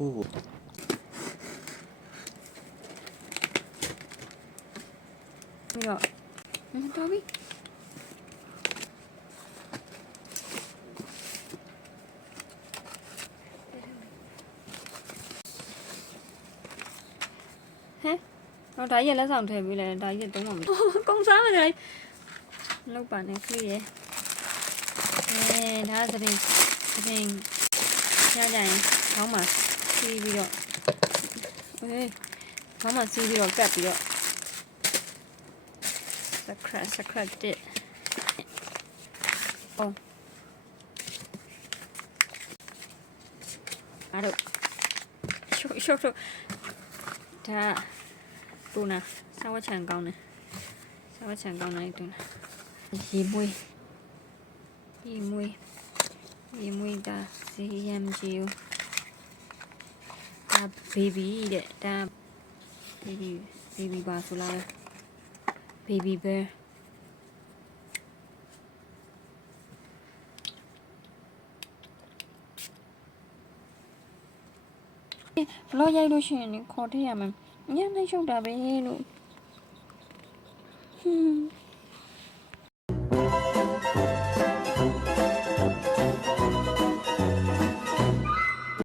ကိုပြီးတော့တော်ပြီဟဲ့တော့ဒါကြီးလက်ဆောင်ထည့်ပြီးလဲဒါကြီးသုံးမှာမကုံစားမယ်ဒါလောက်ပါနဲ့ခရီးရယ်ဒါသတင်ရကြရင်ခေါင်းမှာစီးပြီးတော့ခေါင်းမှာစီးပြီးတော့ကတ်ပြီးတော့စခရက်တစ်အောင်အဲ့တော့ရှုပ်ဒါတူနာဆောင်းဝချန်ကောင်းတယ်ဆောင်းဝချန်ကောင်းတယ်တူနာရေမွေးဒါစီယမ်ဂျီယိုဒါဘေဘီတဲ့ဒါဘေဘီပါဆိုလားဘေဘီဘဲဘလော့ရိုက်လို့ရှိရင်ခေါ်ထည့်ရမယ်ညနေရှုပ်တာပဲလို့